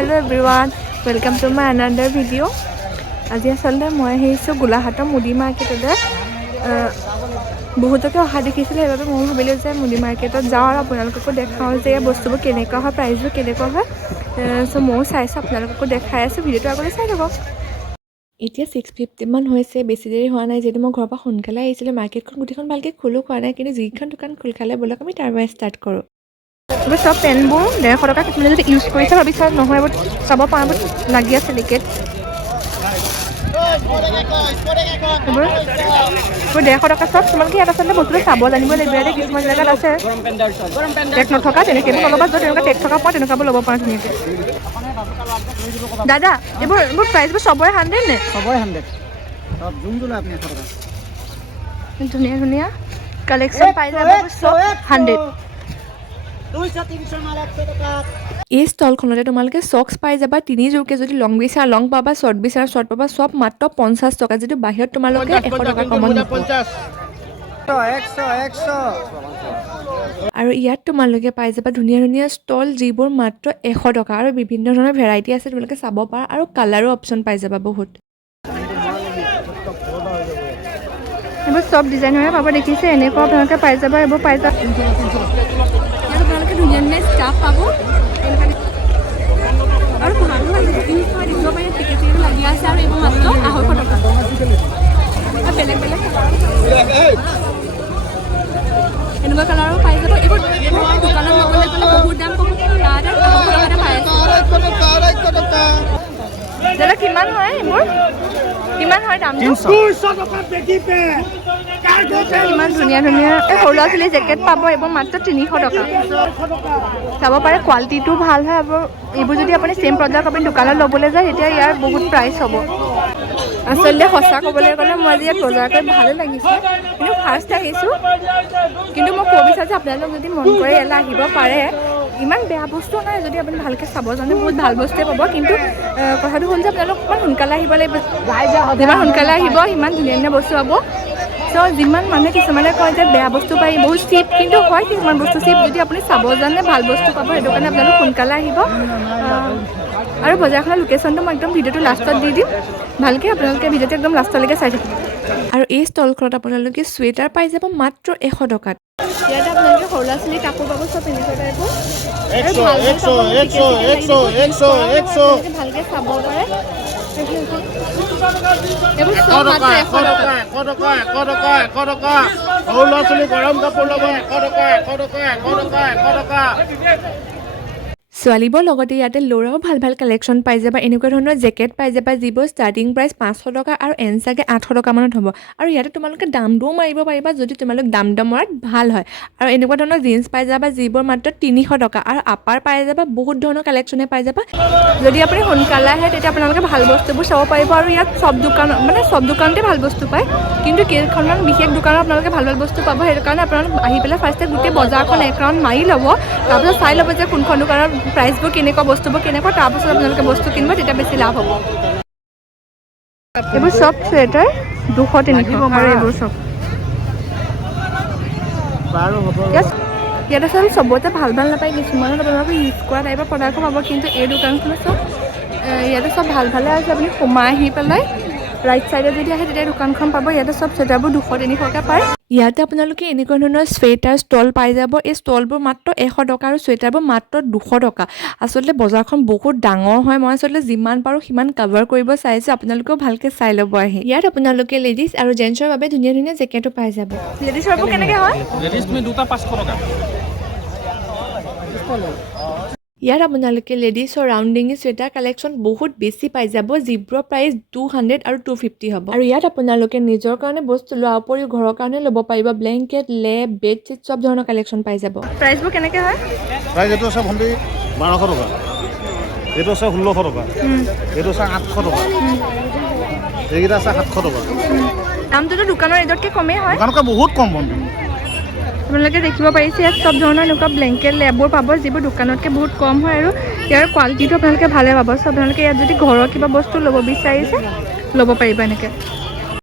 Hello everyone, welcome to my another video. আজি আসলে মই আহিছোঁ গোলাঘাটৰ মুদি মাৰ্কেটলৈ বহুতকে অহা দেখিছিলে সেইবাবে মই ভাবিলোঁ যে মুদি মাৰ্কেটত যাওঁ আৰু আপোনালোককো দেখাওঁ যে বস্তুবোৰ কেনেকুৱা হয় প্ৰাইচবোৰ কেনেকুৱা হয় চ' ময়ো চাইছোঁ আপোনালোককো দেখাই আছোঁ ভিডিঅ'টো আগলৈ চাই থাকক এতিয়া 6:50 মান হৈছে বেছি দেৰি হোৱা নাই যিহেতু মই ঘৰৰ পৰা সোনকালে আহিছিলোঁ মাৰ্কেটখন গোটেইখন ভালকৈ খোলো খোৱা নাই কিন্তু যিখন দোকান খোল খালে ব'লক আমি তাৰ পৰাই ষ্টাৰ্ট কৰোঁ এইবোৰ চব পেনবোৰ 150 টকা কিছুমানে যদি ইউজ কৰিছে ভাবিছে নহয় এইবোৰ চাব পাৰ লাগি আছে লিকেট এইবোৰ 150 টকা চব তোমালোকে ইয়াত আচলতে বস্তুটো চাব জানিব লাগিব ইয়াতে কিছুমান জেগাত আছে টেক নথকা তেনেকৈ নল'বা য'ত তেনেকুৱা টেক থকা পোৱা তেনেকুৱাবোৰ ল'ব পাৰা ধুনীয়াকৈ দাদা এইবোৰ প্ৰাইচবোৰ চবৰে 100 নে চবৰে 100 সব যোনটো লয় আপুনি 100 টকা ধুনীয়া ধুনীয়া কালেকশ্যন পাই যাব চব 100 এই ষ্টলখনতে তোমালোকে চক্স পাই যাবা 3 জোৰকৈ যদি লং বিচাৰা লং পাবা শ্বৰ্ট বিচাৰা শ্বৰ্ট পাবা চব মাত্ৰ 50 টকা যিটো বাহিৰত তোমালোকে 100 টকা কমত নোপোৱা 100 আৰু ইয়াত তোমালোকে পাই যাবা ধুনীয়া ধুনীয়া ষ্টল যিবোৰ মাত্ৰ 100 টকা আৰু বিভিন্ন ধৰণৰ ভেৰাইটি আছে তোমালোকে চাব পাৰা আৰু কালাৰো অপশ্যন পাই যাবা বহুত এইবোৰ চব ডিজাইনৰে পাব দেখিছে এনেকুৱা আপোনালোকে পাই যাবা এইবোৰ পাই যাবা আপোনালোকে ধুনীয়া ধুনীয়া ষ্টাফ পাব আৰু ভাল ভাল দেখিব পাৰে টিকেট লাগি আছে আৰু এইবোৰ মাত্ৰ 250 টকা বেলেগ বেলেগ এনেকুৱা কালাৰো পাই যাব এইবোৰ দোকানত ল'বলৈ গ'লে বহুত দাম কম তাতে 250 টকাতে পাই আছে দাদা কিমান হয় এইবোৰ কিমান হয় দাম 300 টকা পেটি পে ইমান ধুনীয়া ধুনীয়া এই সৰু ল'ৰা ছোৱালী জেকেট পাব এইবোৰ মাত্ৰ 300 টকা চাব পাৰে কোৱালিটিটো ভাল হয় আৰু এইবোৰ যদি আপুনি চেম প্ৰডাক্ট আপুনি দোকানত ল'বলৈ যায় তেতিয়া ইয়াৰ বহুত প্ৰাইচ হ'ব আচলতে সঁচা ক'বলৈ গ'লে মই আজি ইয়াত বজাৰ কৰি ভালো লাগিছে কিন্তু ফাৰ্ষ্ট আহিছোঁ কিন্তু মই ক'ব বিচাৰোঁ যে আপোনালোক যদি মন কৰে ইয়ালৈ আহিব পাৰে ইমান বেয়া বস্তু নাই যদি আপুনি ভালকৈ চাব জানে বহুত ভাল বস্তুৱে পাব কিন্তু কথাটো হ'ল যে আপোনালোক অকণমান সোনকালে আহিব লাগিব যিমান সোনকালে আহিব সিমান ধুনীয়া ধুনীয়া বস্তু পাব চ' যিমান মানুহে কিছুমানে কয় যে বেয়া বস্তু পাই বহুত চিপ কিন্তু হয় কিছুমান বস্তু চিপ যদি আপুনি চাব জানে ভাল বস্তু পাব সেইটো কাৰণে আপোনালোক সোনকালে আহিব আৰু বজাৰখনৰ লোকেশ্যনটো মই একদম ভিডিঅ'টো লাষ্টত দি দিম ভালকৈ আপোনালোকে ভিডিঅ'টো একদম লাষ্টলৈকে চাই থাকিব আৰু এই ষ্টলখনত আপোনালোকে চুৱেটাৰ পাই যাব মাত্ৰ 100 টকাত ইয়াতে আপোনালোকে সৰু ল'ৰা ছোৱালী কাপোৰ পাব চব এনেকুৱা টাইপৰ ভালকৈ চাব পাৰে ছোৱালীবোৰ লগতে ইয়াতে ল'ৰাও ভাল ভাল কালেকশ্যন পাই যাবা এনেকুৱা ধৰণৰ জেকেট পাই যাবা যিবোৰ ষ্টাৰ্টিং প্ৰাইচ 500 টকা আৰু এন চাগে 800 টকামানত হ'ব আৰু ইয়াতে তোমালোকে দাম দৰো মাৰিব পাৰিবা যদি তোমালোক দাম দমৰাত ভাল হয় আৰু এনেকুৱা ধৰণৰ জিন্স পাই যাবা যিবোৰ মাত্ৰ 300 টকা আৰু আপাৰ পাই যাবা বহুত ধৰণৰ কালেকশ্যনে পাই যাবা যদি আপুনি সোনকালে আহে তেতিয়া আপোনালোকে ভাল বস্তুবোৰ চাব পাৰিব আৰু ইয়াত চব দোকান মানে চব দোকানতে ভাল বস্তু পায় কিন্তু কেইখনমান বিশেষ দোকানত আপোনালোকে ভাল ভাল বস্তু পাব সেইটো কাৰণে আপোনালোক আহি পেলাই ফাৰ্ষ্টে গোটেই বজাৰখন এক ৰাউণ্ড মাৰি ল'ব তাৰপিছত চাই ল'ব যে কোনখন দোকানত প্ৰাইচবোৰ কেনেকুৱা বস্তুবোৰ কেনেকুৱা তাৰপিছত আপোনালোকে বস্তু কিনিব তেতিয়া বেছি লাভ হ'ব এইবোৰ চব চুৱেটাৰ 200-300 আৰু এইবোৰ চব ইয়াত আচলতে চবতে ভাল ভাল নাপায় কিছুমানত আপোনালোকে ইউজ কৰা টাইপৰ প্ৰডাক্টো পাব কিন্তু এই দোকানখনত চব ইয়াতে চব ভাল ভালে আছে আপুনি সোমাই আহি পেলাই ৰাইট চাইডে যদি আহে তেতিয়া দোকানখন পাব ইয়াতে চব চুৱেটাৰবোৰ 200-300কৈ পায় ইয়াতে আপোনালোকে এনেকুৱা ধৰণৰ চুৱেটাৰ ষ্টল পাই যাব এই ষ্টলবোৰ মাত্ৰ 100 টকা আৰু চুৱেটাৰবোৰ মাত্ৰ 200 টকা আচলতে বজাৰখন বহুত ডাঙৰ হয় মই আচলতে যিমান পাৰোঁ সিমান কভাৰ কৰিব চাইছোঁ আপোনালোকেও ভালকৈ চাই ল'ব আহি ইয়াত আপোনালোকে লেডিজ আৰু জেণ্টছৰ বাবে ধুনীয়া ধুনীয়া জেকেটো পাই যাব লেডিজৰবোৰ কেনেকৈ হয় লেডিজ তুমি দুটা 500 টকা ইয়াত আপোনালোকে লেডিজৰ ৰাউণ্ডিঙি চুৱেটাৰ কালেকশ্যন বহুত বেছি পাই যাব যিবোৰৰ প্ৰাইচ 200 আৰু 250 হ'ব আৰু ইয়াত আপোনালোকে নিজৰ কাৰণে বস্তু লোৱাৰ উপৰিও ঘৰৰ কাৰণে ল'ব পাৰিব ব্লেংকেট লেপ বেডশ্বীট চব ধৰণৰ কালেকশ্যন পাই যাব প্ৰাইচবোৰ কেনেকৈ হয় প্ৰাইচ এইটো আছে ভণ্টি 1200 টকা এইটো আছে 1600 টকা এইটো আছে 800 টকা এইকেইটা আছে 700 টকা দামটোতো দোকানৰ ৰেটতকৈ কমেই হয় দোকানতকৈ বহুত কম ভণ্টি আপোনালোকে দেখিব পাৰিছে ইয়াত চব ধৰণৰ এনেকুৱা ব্লেংকেট লেপবোৰ পাব যিবোৰ দোকানতকৈ বহুত কম হয় আৰু ইয়াৰ কোৱালিটিটো আপোনালোকে ভালে পাব চ' আপোনালোকে ইয়াত যদি ঘৰৰ কিবা বস্তু ল'ব বিচাৰিছে ল'ব পাৰিব এনেকৈ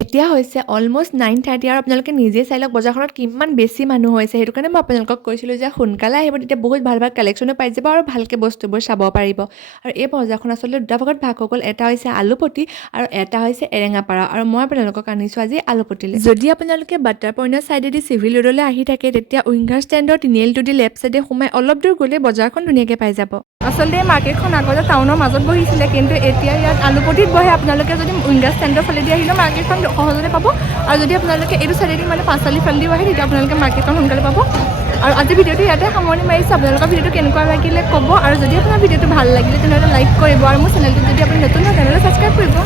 এতিয়া হৈছে অলমষ্ট 9:30 আৰু আপোনালোকে নিজে চাই লওক বজাৰখনত কিমান বেছি মানুহ হৈছে সেইটো কাৰণে মই আপোনালোকক কৈছিলোঁ যে সোনকালে আহিব তেতিয়া বহুত ভাল ভাল কালেকশ্যনো পাই যাব আৰু ভালকৈ বস্তুবোৰ চাব পাৰিব আৰু এই বজাৰখন আচলতে দুটা ভাগত ভাগ হৈ গ'ল এটা হৈছে আলুপট্টি আৰু এটা হৈছে এৰেঙাপাৰা আৰু মই আপোনালোকক আনিছোঁ আজি আলুপট্টিলৈ যদি আপোনালোকে বাটাৰ পইণ্টৰ ছাইডেদি চিভিল ৰোডলৈ আহি থাকে তেতিয়া উইংগাৰ ষ্টেণ্ডৰ তিনিআলিটোদি লেফ্ট ছাইডে সোমাই অলপ দূৰ গ'লে বজাৰখন ধুনীয়াকৈ পাই যাব আচলতে এই মাৰ্কেটখন আগতে টাউনৰ মাজত বহিছিলে কিন্তু এতিয়া ইয়াত আলুপট্টিত বহে আপোনালোকে যদি উইংগাৰ ষ্টেণ্ডৰ ফালেদি আহিলেও মাৰ্কেটখন সহজতে পাব আৰু যদি আপোনালোকে এইটো চাইডেদি মানে পাঁচআলি ফালেদিও আহে তেতিয়া আপোনালোকে মাৰ্কেটখন সোনকালে পাব আৰু আজি ভিডিঅ'টো ইয়াতে সামৰণি মাৰিছোঁ আপোনালোকৰ ভিডিঅ'টো কেনেকুৱা লাগিলে ক'ব আৰু যদি আপোনাৰ ভিডিঅ'টো ভাল লাগিলে তেনেহ'লে লাইক কৰিব আৰু মোৰ চেনেলটো যদি আপুনি নতুন হয় তেনেহ'লে ছাবস্ক্ৰাইব কৰিব